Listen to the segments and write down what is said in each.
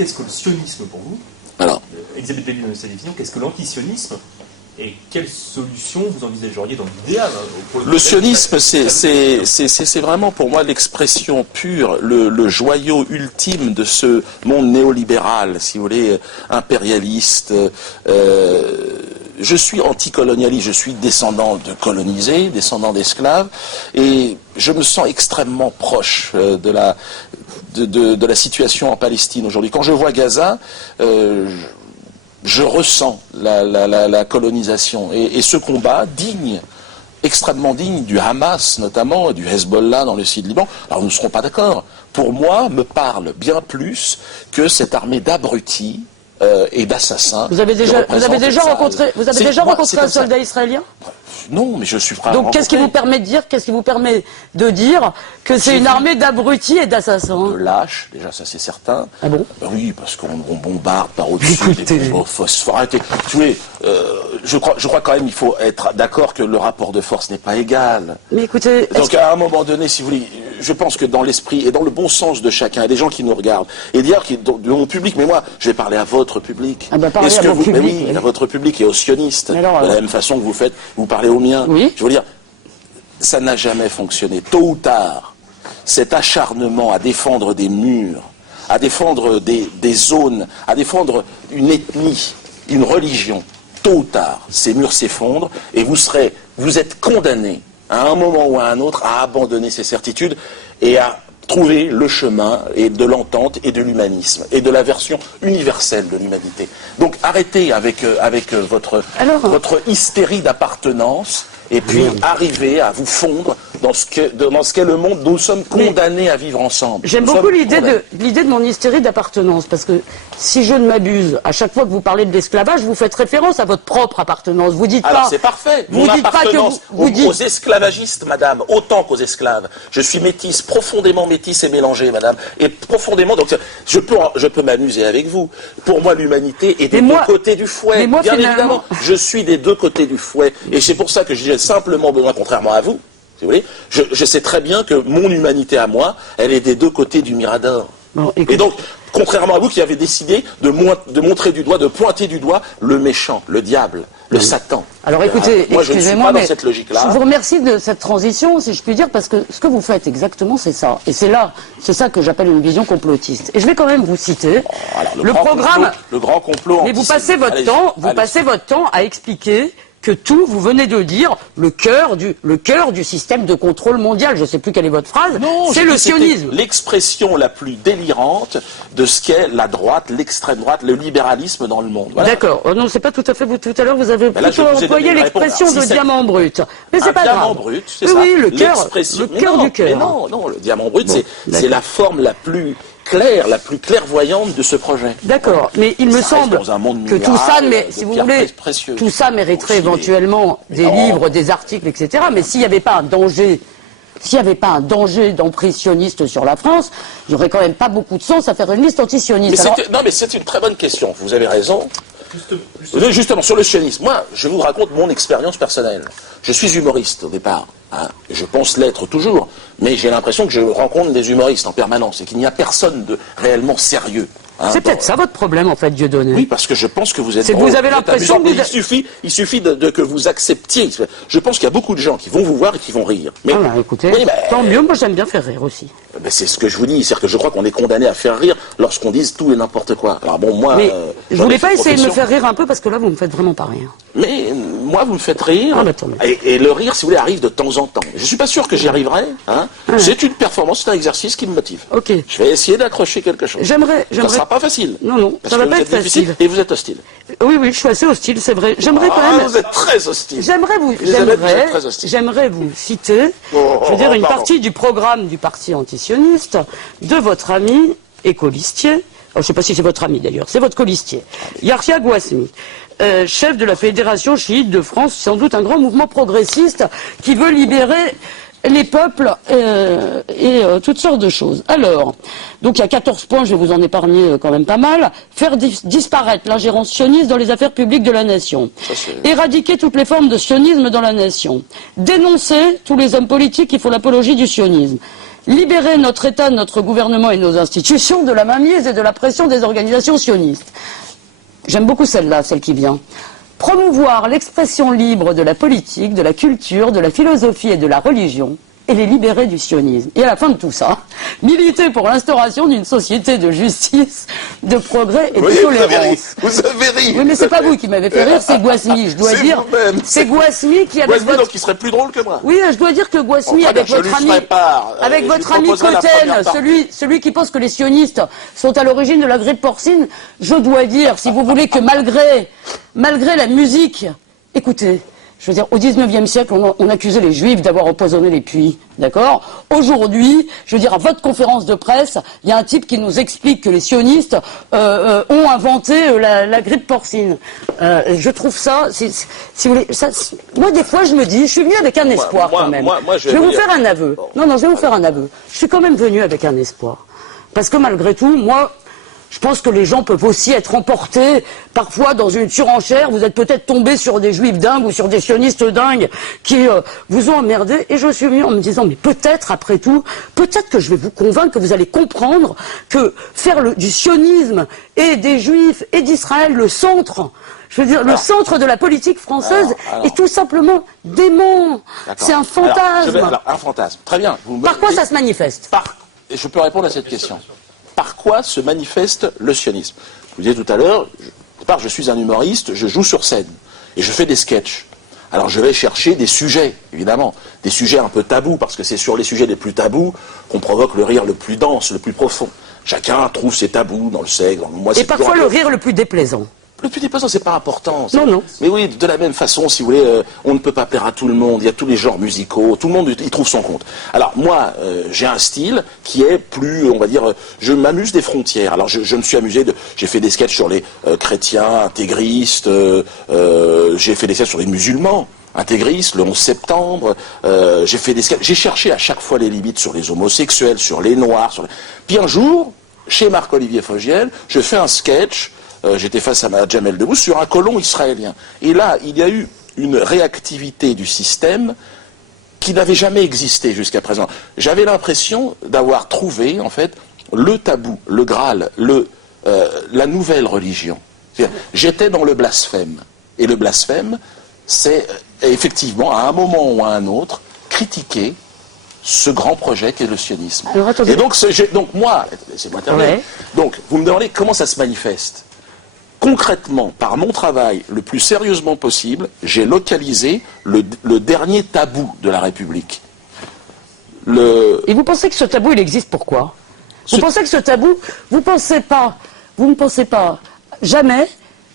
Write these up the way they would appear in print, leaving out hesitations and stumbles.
qu'est-ce que le sionisme pour vous? Alors, Elisabeth Lévy donne sa définition. Qu'est-ce que l'antisionisme? Et quelle solution vous envisageriez dans l'idéal? le sionisme, c'est vraiment pour moi l'expression pure, le joyau ultime de ce monde néolibéral, si vous voulez, impérialiste. Je suis anticolonialiste, je suis descendant de colonisés, descendant d'esclaves, et je me sens extrêmement proche de la situation en Palestine aujourd'hui. Quand je vois Gaza, je ressens la colonisation et ce combat digne, extrêmement digne du Hamas notamment, du Hezbollah dans le sud Liban. Alors nous ne serons pas d'accord. Pour moi, me parle bien plus que cette armée d'abrutis et d'assassins. Vous avez déjà rencontré un soldat israélien? Non, mais je suis prêt à rencontrer. Donc qu'est-ce qui vous permet de dire que c'est une armée d'abrutis et d'assassins? De lâches, déjà ça c'est certain. Ah bon? Oui, parce qu'on bombarde par au-dessus des bombes phosphore. Arrêtez. Tu je crois quand même il faut être d'accord que le rapport de force n'est pas égal. Mais écoutez, donc à un moment donné, si vous voulez, je pense que dans l'esprit et dans le bon sens de chacun, il y a des gens qui nous regardent, et d'ailleurs de mon public, mais moi je vais parler à votre public. Ah bah parlez à mon public. Mais oui, à votre public et aux sionistes. Alors, de la même façon que vous parlez au mien. Oui. Je veux dire, ça n'a jamais fonctionné. Tôt ou tard, cet acharnement à défendre des murs, à défendre des zones, à défendre une ethnie, une religion, tôt ou tard, ces murs s'effondrent et vous êtes condamnés à un moment ou à un autre à abandonner ces certitudes et à trouver le chemin et de l'entente et de l'humanisme et de la version universelle de l'humanité. Donc arrêtez avec votre hystérie d'appartenance et puis arrivez à vous fondre dans ce qu'est le monde dont nous sommes condamnés à vivre ensemble. J'aime beaucoup l'idée de mon hystérie d'appartenance, parce que si je ne m'abuse, à chaque fois que vous parlez de l'esclavage, vous faites référence à votre propre appartenance. Vous dites Alors pas. c'est parfait. Vous Mon dites pas que appartenance vous dites... aux esclavagistes, madame, autant qu'aux esclaves. Je suis métisse, profondément métisse et mélangée, madame, et profondément. Donc je peux m'amuser avec vous. Pour moi, l'humanité est des deux côtés du fouet. Bien évidemment, je suis des deux côtés du fouet, et c'est pour ça que j'ai simplement besoin, contrairement à vous. Si vous voulez, je sais très bien que mon humanité à moi, elle est des deux côtés du Mirador. Bon, et donc, contrairement à vous qui avez décidé de montrer du doigt, de pointer du doigt le méchant, le diable, le Satan. Alors écoutez, moi je ne suis pas dans cette logique-là. Je vous remercie de cette transition, si je puis dire, parce que ce que vous faites exactement, c'est ça. Et c'est ça que j'appelle une vision complotiste. Et je vais quand même vous citer le programme. Le grand complot. Mais vous passez votre temps à expliquer que tout, vous venez de dire, le cœur du système de contrôle mondial, je ne sais plus quelle est votre phrase, c'est le sionisme. L'expression la plus délirante de ce qu'est la droite, l'extrême droite, le libéralisme dans le monde. Voilà. D'accord. Oh non, c'est pas tout à fait vous. Tout à l'heure, vous avez plutôt employé l'expression de diamant brut. Mais c'est pas grave. Diamant brut, c'est ça. Oui, le cœur du cœur. Non, le diamant brut, c'est la forme la plus claire, la plus clairvoyante de ce projet. D'accord, mais il me semble que tout ça, mais si vous voulez, tout ça mériterait éventuellement des livres, des articles, etc. Mais s'il n'y avait pas un danger, d'emprise sioniste sur la France, il n'y aurait quand même pas beaucoup de sens à faire une liste antisioniste. Non, mais c'est une très bonne question. Vous avez raison. Justement, sur le sionisme, moi, je vous raconte mon expérience personnelle. Je suis humoriste au départ. Je pense l'être toujours, mais j'ai l'impression que je rencontre des humoristes en permanence et qu'il n'y a personne de réellement sérieux. C'est peut-être ça votre problème, en fait, Dieudonné. Oui, parce que je pense que vous êtes... Vous avez l'impression que il suffit que vous acceptiez. Je pense qu'il y a beaucoup de gens qui vont vous voir et qui vont rire. Mais, écoutez, tant mieux, moi j'aime bien faire rire aussi. C'est ce que je vous dis, c'est-à-dire que je crois qu'on est condamné à faire rire lorsqu'on dise tout et n'importe quoi. Alors bon, moi... Mais je voulais pas essayer de me faire rire un peu, parce que là, vous me faites vraiment pas rire. Mais moi, vous me faites rire, et le rire, si vous voulez, arrive de temps en temps. Je suis pas sûr que j'y arriverai. C'est une performance, c'est un exercice qui me motive. Ok. Je vais essayer d'accrocher quelque chose. Ça ne sera pas facile. Non, ça va pas être facile. Et vous êtes hostile. Oui, je suis assez hostile, c'est vrai. J'aimerais quand même... Vous êtes très hostile. J'aimerais vous citer, une partie du programme du parti antisioniste de votre ami et colistier. Je ne sais pas si c'est votre ami d'ailleurs, c'est votre colistier. Yahya Gouasmi, chef de la Fédération chiite de France, sans doute un grand mouvement progressiste qui veut libérer les peuples et toutes sortes de choses. Alors, donc il y a 14 points, je vais vous en épargner quand même pas mal. Faire disparaître l'ingérence sioniste dans les affaires publiques de la nation. Éradiquer toutes les formes de sionisme dans la nation. Dénoncer tous les hommes politiques qui font l'apologie du sionisme. libérer notre État, notre gouvernement et nos institutions de la mainmise et de la pression des organisations sionistes. J'aime beaucoup celle-là, celle qui vient. Promouvoir l'expression libre de la politique, de la culture, de la philosophie et de la religion, et les libérer du sionisme. Et à la fin de tout ça, militer pour l'instauration d'une société de justice, de progrès et de tolérance. Vous avez ri. Oui, mais c'est pas vous qui m'avez fait rire, c'est Gouasmi. Je dois dire, c'est Gouasmi qui avec votre... donc il serait plus drôle que moi. Oui, je dois dire que Gouasmi, avec votre ami, avec votre ami Cotten, celui qui pense que les sionistes sont à l'origine de la grippe porcine, je dois dire, si vous voulez, que malgré la musique, écoutez. Je veux dire, au 19e siècle, on accusait les Juifs d'avoir empoisonné les puits, d'accord? Aujourd'hui, je veux dire, à votre conférence de presse, il y a un type qui nous explique que les sionistes ont inventé la grippe porcine. Je trouve ça, si vous voulez, moi des fois je me dis, je suis venu avec un espoir quand même. Je vais vous faire un aveu. Non, je vais vous faire un aveu. Je suis quand même venu avec un espoir. Parce que malgré tout, moi... Je pense que les gens peuvent aussi être emportés parfois dans une surenchère. Vous êtes peut-être tombé sur des juifs dingues ou sur des sionistes dingues qui vous ont emmerdé. Et je suis venu en me disant, mais peut-être après tout, peut-être que je vais vous convaincre, que vous allez comprendre que faire du sionisme et des juifs et d'Israël le centre, je veux dire, le centre de la politique française est tout simplement dément. C'est un fantasme. Un fantasme. Très bien. Par quoi ça se manifeste? Je peux répondre à cette question. Par quoi se manifeste le sionisme? Je vous disais tout à l'heure, je suis un humoriste, je joue sur scène et je fais des sketchs. Alors je vais chercher des sujets, évidemment, des sujets un peu tabous, parce que c'est sur les sujets les plus tabous qu'on provoque le rire le plus dense, le plus profond. Chacun trouve ses tabous dans le sexe, dans le moi. Et parfois le rire le plus déplaisant. Le plus déplaisant, c'est pas important. Non. Mais oui, de la même façon, si vous voulez, on ne peut pas plaire à tout le monde. Il y a tous les genres musicaux. Tout le monde y trouve son compte. Alors moi, j'ai un style qui est plus, on va dire, je m'amuse des frontières. Alors je me suis amusé j'ai fait des sketchs sur les chrétiens intégristes. J'ai fait des sketchs sur les musulmans intégristes. Le 11 septembre, j'ai fait des sketchs. J'ai cherché à chaque fois les limites sur les homosexuels, sur les noirs. Puis un jour, chez Marc-Olivier Fogiel, je fais un sketch. J'étais face à Jamel Debbouze sur un colon israélien. Et là, il y a eu une réactivité du système qui n'avait jamais existé jusqu'à présent. J'avais l'impression d'avoir trouvé, en fait, le tabou, le Graal, la nouvelle religion. J'étais dans le blasphème. Et le blasphème, c'est effectivement, à un moment ou à un autre, critiquer ce grand projet qu'est le sionisme. Et donc moi, laissez-moi terminer. Ouais. Donc, vous me demandez comment ça se manifeste. Concrètement, par mon travail, le plus sérieusement possible, j'ai localisé le dernier tabou de la République. Et vous pensez que ce tabou, il existe pourquoi? Vous pensez que ce tabou, vous ne pensez pas jamais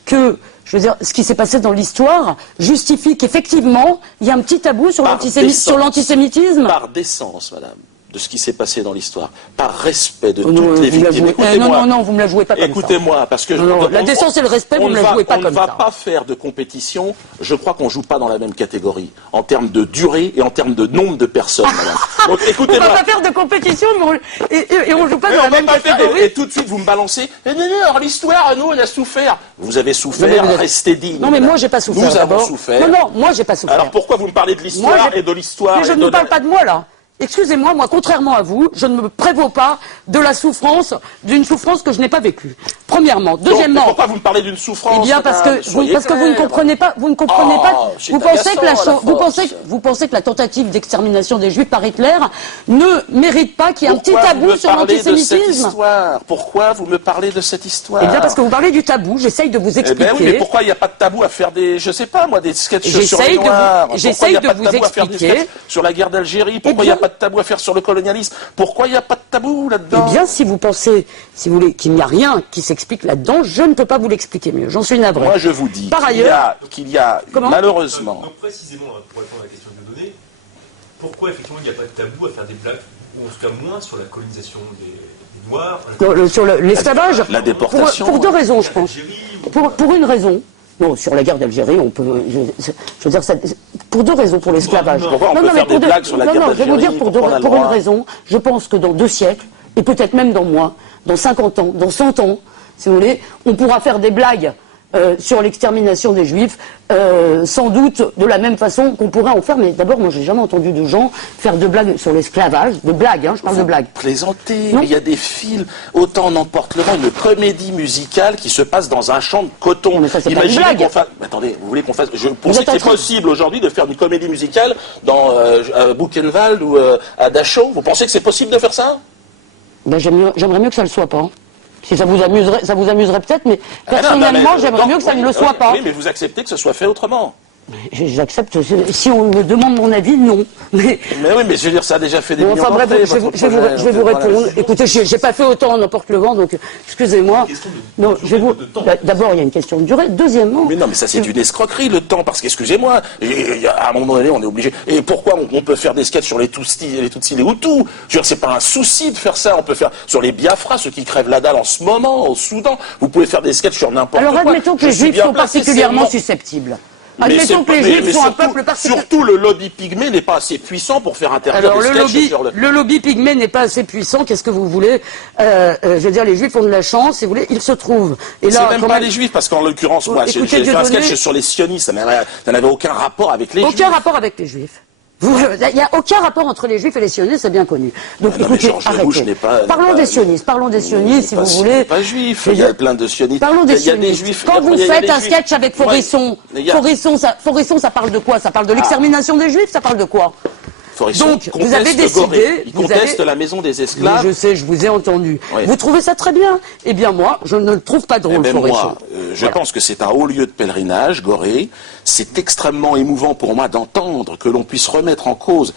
que, je veux dire, ce qui s'est passé dans l'histoire justifie qu'effectivement, il y a un petit tabou sur l'antisémitisme? Par décence, madame, de ce qui s'est passé dans l'histoire, par respect de toutes les victimes. Non, vous ne me la jouez pas comme ça. Écoutez-moi, parce que... la décence et le respect, vous ne me la jouez pas comme ça. On ne va pas faire de compétition, je crois qu'on ne joue pas dans la même catégorie, en termes de durée et en termes de nombre de personnes, madame. Donc écoutez-moi... On ne va pas faire de compétition, et on ne joue pas dans la même catégorie. Et tout de suite, vous me balancez, non, l'histoire, nous, on a souffert. Vous avez souffert, restez digne. Non, mais moi, j'ai pas souffert. Nous avons souffert. Non, moi, j'ai pas souffert. Alors pourquoi vous me parlez de l'histoire et de l'histoire? Mais je ne vous parle pas de moi, là. Excusez-moi, moi, contrairement à vous, je ne me prévaux pas de la souffrance, d'une souffrance que je n'ai pas vécue. Premièrement. Deuxièmement. Mais pourquoi vous me parlez d'une souffrance? Eh bien, parce que vous ne comprenez pas, vous pensez que la tentative d'extermination des Juifs par Hitler ne mérite pas qu'il y ait un petit tabou sur l'antisémitisme? Pourquoi vous me parlez de cette histoire? Eh bien, parce que vous parlez du tabou, j'essaye de vous expliquer. Oui, mais pourquoi il n'y a pas de tabou à faire des sketchs sur les Noirs? J'essaye de vous expliquer. Sur la guerre d'Algérie, pourquoi il n'y a pas de tabou à faire sur le colonialisme? Pourquoi il n'y a pas de tabou là-dedans? Eh bien, si vous pensez, si vous voulez, qu'il n'y a rien qui s'explique là-dedans, je ne peux pas vous l'expliquer mieux. J'en suis navré. Moi, je vous dis qu'il y a malheureusement... Donc précisément, pour répondre à la question de Dieudonné, pourquoi effectivement il n'y a pas de tabou à faire des blagues, ou en tout cas moins sur la colonisation des Noirs, sur l'esclavage? La déportation. Pour deux raisons, je pense. Pour une raison. Non, sur la guerre d'Algérie, on peut. Je veux dire, ça, pour deux raisons, pour l'esclavage. Je vais vous dire pour une raison. Je pense que dans 2 siècles, et peut-être même dans moins, dans 50 ans, dans 100 ans, si vous voulez, on pourra faire des blagues sur l'extermination des Juifs, sans doute de la même façon qu'on pourrait en faire. Mais d'abord, moi, j'ai jamais entendu de gens faire de blagues sur l'esclavage, de blagues, je parle de blagues. Plaisantez, mais il y a des films, autant n'emporte le vent, une comédie musicale qui se passe dans un champ de coton. Mais ça, c'est imaginez pas une blague. qu'on fasse... Mais attendez, vous voulez qu'on fasse... Je pensais que c'est possible aujourd'hui de faire une comédie musicale dans Buchenwald ou à Dachau. Vous pensez que c'est possible de faire ça? Ben, j'aimerais mieux que ça ne le soit pas. Si ça vous amuserait peut-être, mais personnellement, j'aimerais mieux que ça ne le soit pas. Oui, mais vous acceptez que ce soit fait autrement? J'accepte. Si on me demande mon avis, non. Mais oui, mais je veux dire, ça a déjà fait des millions enfin bref, d'entrées, je vais vous répondre. Écoutez, j'ai pas fait autant n'importe le vent, donc excusez-moi. Non, d'abord, il y a une question de durée. Deuxièmement. Mais non, mais ça c'est une escroquerie le temps, parce qu'excusez-moi, à un moment donné, on est obligé. Et pourquoi on peut faire des sketchs sur les Tutsis, les Hutus? Je veux dire, c'est pas un souci de faire ça. On peut faire sur les Biafra, ceux qui crèvent la dalle en ce moment, au Soudan. Vous pouvez faire des sketchs sur n'importe quoi. Alors admettons que les Juifs sont particulièrement susceptibles. Admettons que les Juifs sont un peuple particulier. Surtout le lobby pygmée n'est pas assez puissant pour faire interdire des sketchs sur le lobby pygmée n'est pas assez puissant. Qu'est-ce que vous voulez je veux dire, les Juifs ont de la chance, si vous voulez, ils se trouvent. Et là, c'est même pas les Juifs, parce qu'en l'occurrence, moi, j'ai fait un sketch sur les sionistes. Ça n'avait aucun rapport avec les Juifs. Aucun rapport avec les Juifs. Il n'y a aucun rapport entre les Juifs et les sionistes, c'est bien connu. Donc écoutez, arrêtez. Parlons des sionistes, si vous voulez. Pas juif, il y a plein de sionistes. Parlons des sionistes. Quand vous faites un sketch avec Forisson, Forisson, ça parle de quoi? Ça parle de l'extermination des Juifs, ça parle de quoi? Donc, vous avez décidé... Il conteste la maison des esclaves. Je sais, je vous ai entendu. Oui. Vous trouvez ça très bien? Eh bien, moi, je ne le trouve pas drôle, Forisson. Moi, je pense que c'est un haut lieu de pèlerinage, Gorée. C'est extrêmement émouvant pour moi d'entendre que l'on puisse remettre en cause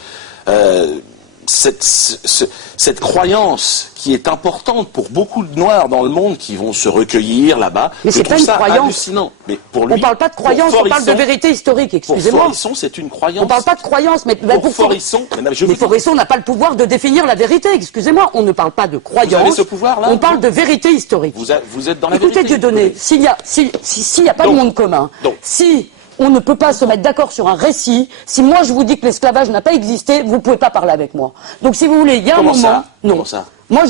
cette croyance qui est importante pour beaucoup de Noirs dans le monde qui vont se recueillir là-bas. Mais c'est pas une croyance. Hallucinant. Mais pour lui, on parle pas de croyance, on parle de vérité historique, excusez-moi. Pour Forisson, c'est une croyance. On parle pas de croyance, mais pour Forisson... Mais Forisson n'a pas le pouvoir de définir la vérité, excusez-moi. On ne parle pas de croyance. Vous avez ce pouvoir-là? On parle de vérité historique. Vous êtes dans la vérité. Écoutez, Dieudonné, s'il n'y a pas de monde commun, si on ne peut pas se mettre d'accord sur un récit, si moi je vous dis que l'esclavage n'a pas existé, vous ne pouvez pas parler avec moi. Donc si vous voulez, il y a un moment... Non. Comment ça? Moi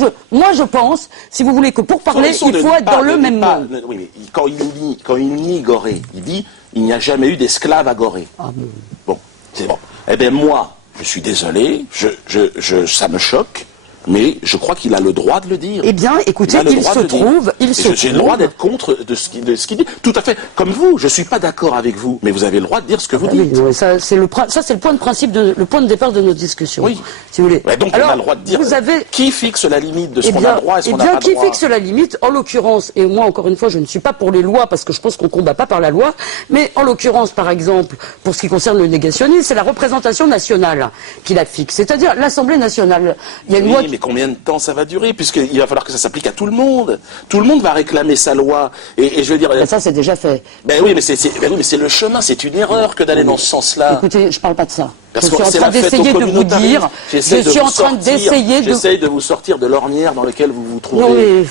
je pense, si vous voulez, que pour parler, il faut être dans le même monde. Oui, mais quand il nie Gorée, il dit il n'y a jamais eu d'esclaves à Gorée. Ah bon. Bon, c'est bon. Eh bien moi, je suis désolé, ça me choque. Mais je crois qu'il a le droit de le dire. Eh bien, écoutez, il se trouve... J'ai le droit d'être contre de ce qu'il dit. Tout à fait. Comme vous, je ne suis pas d'accord avec vous, mais vous avez le droit de dire ce que vous dites. Oui, ça, c'est le point de principe, le point de départ de notre discussion. Oui. Si vous voulez. Ouais, donc on a le droit de dire qui fixe la limite de ce qu'on a droit et ce qu'on n'a pas droit. Qui fixe la limite, en l'occurrence, et moi encore une fois, je ne suis pas pour les lois parce que je pense qu'on ne combat pas par la loi, mais en l'occurrence, par exemple, pour ce qui concerne le négationnisme, c'est la représentation nationale qui la fixe. C'est-à-dire l'Assemblée nationale. Il y a une loi mais combien de temps ça va durer, puisqu'il va falloir que ça s'applique à tout le monde. Tout le monde va réclamer sa loi. Et je veux dire... Ben ça, c'est déjà fait. Ben oui, mais c'est le chemin, c'est une erreur que d'aller dans ce sens-là. Écoutez, je parle pas de ça. Parce je suis en train d'essayer de vous dire... J'essaye de vous sortir de l'ornière dans laquelle vous vous trouvez. Non, mais...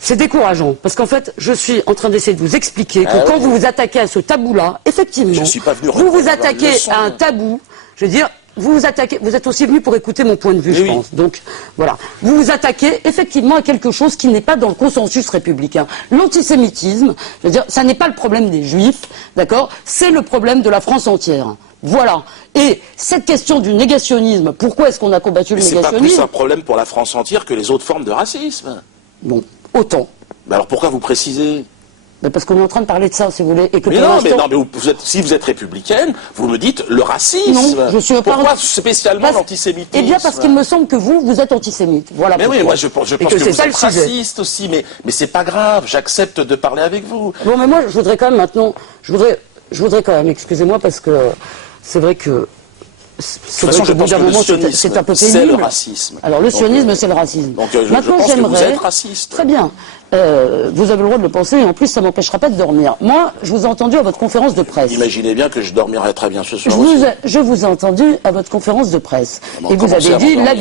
C'est décourageant, parce qu'en fait, je suis en train d'essayer de vous expliquer que quand vous vous attaquez à ce tabou-là, effectivement, vous vous attaquez à un tabou, je veux dire... Vous êtes aussi venu pour écouter mon point de vue, je pense. Donc, voilà. Vous vous attaquez effectivement à quelque chose qui n'est pas dans le consensus républicain. L'antisémitisme, je veux dire, ça n'est pas le problème des Juifs, d'accord? C'est le problème de la France entière. Voilà. Et cette question du négationnisme, pourquoi est-ce qu'on a combattu le négationnisme? C'est pas plus un problème pour la France entière que les autres formes de racisme. Bon, autant. Mais alors pourquoi vous précisez? Parce qu'on est en train de parler de ça, si vous voulez. Et que mais non, si vous êtes républicaine, vous me dites le racisme. Non, je suis pas... Pourquoi spécialement l'antisémitisme? Eh bien, parce qu'il me semble que vous êtes antisémite. Voilà. Mais oui, moi je pense que vous êtes raciste aussi, mais c'est pas grave, j'accepte de parler avec vous. Bon, mais moi, je voudrais quand même maintenant... Je voudrais quand même, excusez-moi, parce que c'est vrai que... C'est vrai qu'au bout d'un moment, c'est un peu pénible. C'est le racisme. Alors, le sionisme, c'est le racisme. Donc, maintenant, je pense que vous êtes raciste. Très bien. Vous avez le droit de le penser, et en plus, ça ne m'empêchera pas de dormir. Moi, je vous ai entendu à votre conférence de presse. Imaginez bien que je dormirai très bien ce soir. Je vous ai entendu à votre conférence de presse. Et vous avez dit, la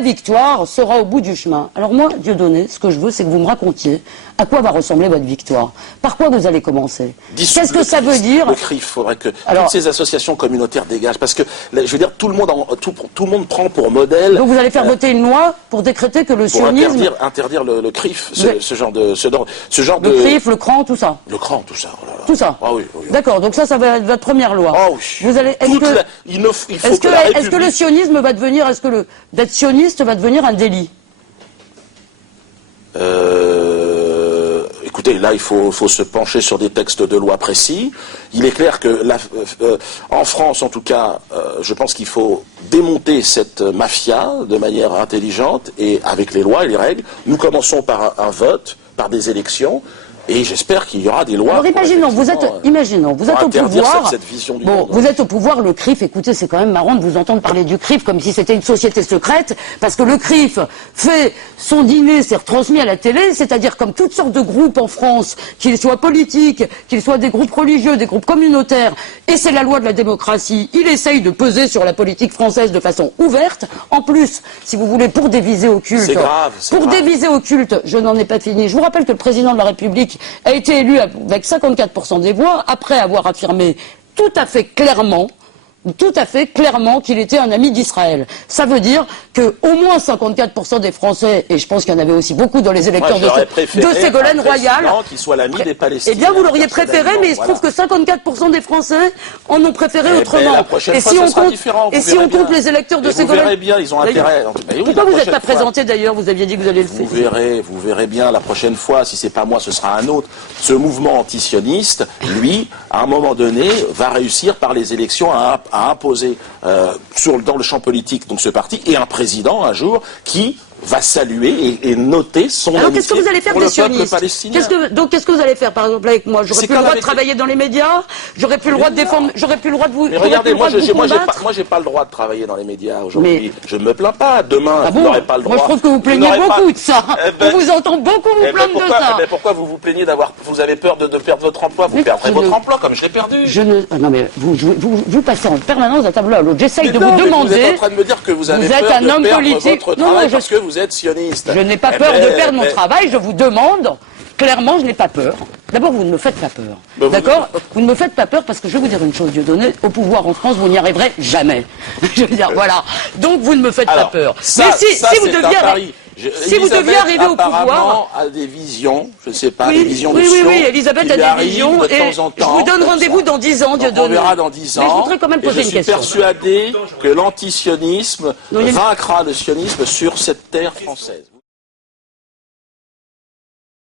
victoire sera au bout du chemin. Alors moi, Dieudonné, ce que je veux, c'est que vous me racontiez à quoi va ressembler votre victoire. Par quoi vous allez commencer? Qu'est-ce que ça veut dire? Le CRIF, il faudrait que toutes ces associations communautaires dégagent. Parce que, je veux dire, tout le monde prend pour modèle... Donc vous allez faire voter une loi pour décréter que le sionisme... Interdire le CRIF. ce genre de... Le CRIF, le CRAN, tout ça. Le CRAN, tout ça. Oh là là. Tout ça. Ah oui, oui. D'accord, donc ça va être votre première loi. Ah oui. Vous allez, est-ce que le sionisme va devenir, d'être sioniste va devenir un délit? Écoutez, là, il faut se pencher sur des textes de loi précis. Il est clair que, en France, en tout cas, je pense qu'il faut démonter cette mafia de manière intelligente et avec les lois et les règles. Nous commençons par un vote, par des élections. Et j'espère qu'il y aura des lois. Alors imaginons, vous êtes au pouvoir. Cette vision du bon, monde. Vous êtes au pouvoir, le CRIF. Écoutez, c'est quand même marrant de vous entendre parler du CRIF comme si c'était une société secrète, parce que le CRIF fait son dîner, c'est retransmis à la télé, c'est-à-dire comme toutes sortes de groupes en France, qu'ils soient politiques, qu'ils soient des groupes religieux, des groupes communautaires, et c'est la loi de la démocratie. Il essaye de peser sur la politique française de façon ouverte. En plus, si vous voulez, pour des visées occultes. C'est grave. Des visées occultes, je n'en ai pas fini. Je vous rappelle que le président de la République a été élu avec 54% des voix, après avoir affirmé tout à fait clairement qu'il était un ami d'Israël. Ça veut dire que au moins 54% des Français, et je pense qu'il y en avait aussi beaucoup dans les électeurs de Ségolène Royal, qui soit l'ami des Palestiniens. Eh bien, vous l'auriez préféré, mais il se trouve que 54% des Français en ont préféré autrement. Et si on compte les électeurs de Ségolène, vous verrez bien, ils ont intérêt. Pourquoi vous n'êtes pas présenté d'ailleurs? Vous aviez dit que vous alliez le faire. Vous verrez bien la prochaine fois. Si c'est pas moi, ce sera un autre. Ce mouvement antisioniste, lui, à un moment donné, va réussir par les élections à imposer dans le champ politique donc ce parti et un président un jour qui va saluer et noter son amitié qu'est-ce que vous allez faire pour le des sionistes peuple palestinien. Qu'est-ce que vous allez faire par exemple avec moi? J'aurais plus le droit de travailler dans les médias, j'aurais plus le droit de défendre, j'aurais plus le droit de vous. Mais regardez, moi j'ai pas le droit de travailler dans les médias aujourd'hui. Je ne me plains pas. Demain, vous n'aurez pas le droit. Moi je trouve que vous plaignez beaucoup de ça. On vous entend beaucoup vous plaindre de ça. Mais pourquoi vous vous plaignez vous avez peur de perdre votre emploi? Vous perdrez votre emploi comme je l'ai perdu. Non mais vous passez en permanence d'un tableau à l'autre. J'essaye de vous demander. Vous êtes en train de me dire que vous avez peur de perdre votre travail parce que vous êtes sioniste. Je n'ai pas peur de perdre mon travail, je vous demande, clairement, je n'ai pas peur. D'abord, vous ne me faites pas peur. D'accord? Vous ne me faites pas peur parce que je vais vous dire une chose, Dieudonné, au pouvoir en France, vous n'y arriverez jamais. Je veux dire, voilà. Donc, vous ne me faites pas peur. Mais si vous deviez arriver au pouvoir... a des visions, je ne sais pas, des visions de Sion. Oui, Elisabeth a des visions, et je vous donne rendez-vous dans 10 ans, Dieudonné. On verra dans 10 ans. Mais je voudrais quand même poser une question. Je suis persuadé que l'antisionisme vaincra le sionisme sur cette terre française.